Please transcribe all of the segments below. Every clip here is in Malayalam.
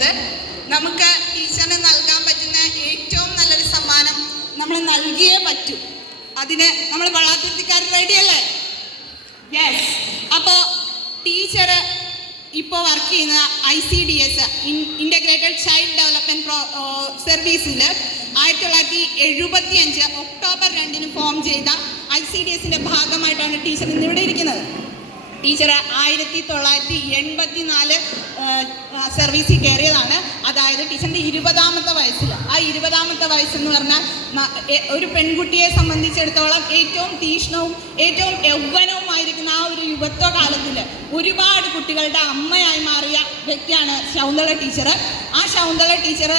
പറയുന്നത്. നമുക്ക് ടീച്ചറിന് നൽകാൻ പറ്റുന്ന ഏറ്റവും നല്ലൊരു സമ്മാനം നമ്മൾ നൽകിയേ പറ്റൂ. അതിന് നമ്മൾ വളാത്തുരുത്തിക്കാർ റെഡിയല്ലേ? യെസ്. അപ്പോൾ ടീച്ചർ ഇപ്പോൾ വർക്ക് ചെയ്യുന്ന ICDS ഇൻ്റഗ്രേറ്റഡ് ചൈൽഡ് ഡെവലപ്മെൻറ്റ് സർവീസിൽ 1975 ഒക്ടോബർ 2 ഫോം ചെയ്ത ICDSൻ്റെ ഭാഗമായിട്ടാണ് ടീച്ചർ ഇന്നിവിടെ ഇരിക്കുന്നത്. ടീച്ചർ 1984 സർവീസിൽ കയറിയതാണ്. അതായത് ടീച്ചറിൻ്റെ 20ാമത്തെ വയസ്സിൽ. ആ 20ാമത്തെ വയസ്സെന്ന് പറഞ്ഞാൽ ഒരു പെൺകുട്ടിയെ സംബന്ധിച്ചിടത്തോളം ഏറ്റവും തീക്ഷ്ണവും ഏറ്റവും യൗവനവുമായിരിക്കുന്ന ആ ഒരു യുവത്വ കാലത്തിൽ ഒരുപാട് കുട്ടികളുടെ അമ്മയായി മാറിയ വ്യക്തിയാണ് ശൗന്തള ടീച്ചർ. ആ ശൗന്തള ടീച്ചർ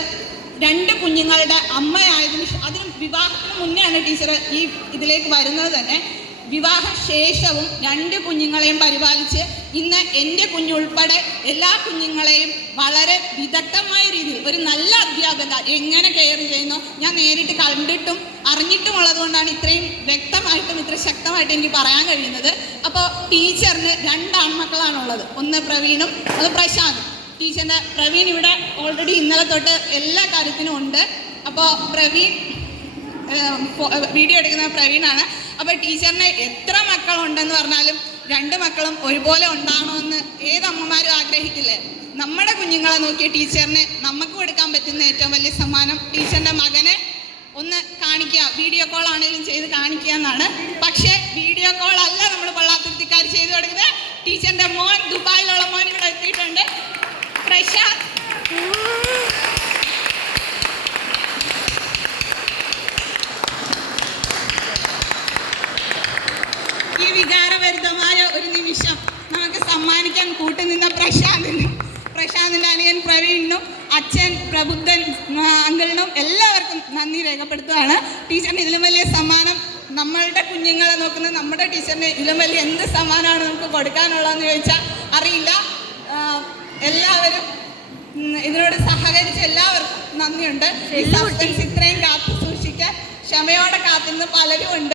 2 കുഞ്ഞുങ്ങളുടെ അമ്മയായതിന് അതിന് വിവാഹത്തിന് മുന്നെയാണ് ടീച്ചർ ഈ ഇതിലേക്ക് വരുന്നത് തന്നെ. വിവാഹശേഷവും 2 കുഞ്ഞുങ്ങളെയും പരിപാലിച്ച് ഇന്ന് എൻ്റെ കുഞ്ഞുൾപ്പെടെ എല്ലാ കുഞ്ഞുങ്ങളെയും വളരെ വിദഗ്ധമായ രീതിയിൽ ഒരു നല്ല അധ്യാപക എങ്ങനെ കെയർ ചെയ്യുന്നു ഞാൻ നേരിട്ട് കണ്ടിട്ടും അറിഞ്ഞിട്ടുമുള്ളത് കൊണ്ടാണ് ഇത്രയും വ്യക്തമായിട്ടും ഇത്ര ശക്തമായിട്ട് എനിക്ക് പറയാൻ കഴിയുന്നത്. അപ്പോൾ ടീച്ചറിന് 2 ആൺമക്കളാണുള്ളത്. ഒന്ന് പ്രവീണും അത് പ്രശാന്തും. ടീച്ചറിൻ്റെ പ്രവീൺ ഇവിടെ ഓൾറെഡി ഇന്നലെ തൊട്ട് എല്ലാ കാര്യത്തിനും ഉണ്ട്. അപ്പോൾ പ്രവീൺ വീഡിയോ എടുക്കുന്ന പ്രവീണാണ്. അപ്പോൾ ടീച്ചറിന് എത്ര മക്കളുണ്ടെന്ന് പറഞ്ഞാലും 2 മക്കളും ഒരുപോലെ ഉണ്ടാകണമെന്ന് ഏതമ്മമാരും ആഗ്രഹിക്കില്ലേ? നമ്മുടെ കുഞ്ഞുങ്ങളെ നോക്കിയ ടീച്ചറിന് നമുക്ക് കൊടുക്കാൻ പറ്റുന്ന ഏറ്റവും വലിയ സമ്മാനം ടീച്ചറിൻ്റെ മകനെ ഒന്ന് കാണിക്കുക, വീഡിയോ കോൾ ആണെങ്കിലും ചെയ്ത് കാണിക്കുക എന്നാണ്. പക്ഷേ വീഡിയോ കോൾ അല്ല നമ്മൾ പള്ളാത്തുരുത്തിക്കാർ ചെയ്തു കൊടുക്കുന്നത്. ടീച്ചറിൻ്റെ മോൻ, ദുബായിലുള്ള മോൻ ഇവിടെ എത്തിയിട്ടുണ്ട്. പ്രശാന്ത്. ഈ വികാരഭരിതമായ ഒരു നിമിഷം നമുക്ക് സമ്മാനിക്കാൻ കൂട്ടുനിന്ന പ്രശാന്തിൻ്റെ അനിയൻ പ്രവീണിനും അച്ഛൻ പ്രബുദ്ധൻ അങ്കിളിനും എല്ലാവർക്കും നന്ദി രേഖപ്പെടുത്തുകയാണ്. ടീച്ചറിന് ഇതിലും വലിയ സമ്മാനം നമ്മളുടെ കുഞ്ഞുങ്ങളെ നോക്കുന്ന നമ്മുടെ ടീച്ചറിന് ഇതിലും വലിയ എന്ത് സമ്മാനമാണ് നമുക്ക് കൊടുക്കാനുള്ളതെന്ന് ചോദിച്ചാൽ അറിയില്ല. എല്ലാവരും ഇതിനോട് സഹകരിച്ച എല്ലാവർക്കും നന്ദിയുണ്ട്. ഈ സസ്പെൻസ് ഇത്രയും കാത്തു സൂക്ഷിക്കാൻ ക്ഷമയോടെ കാത്തിരുന്ന് പലരും ഉണ്ട്.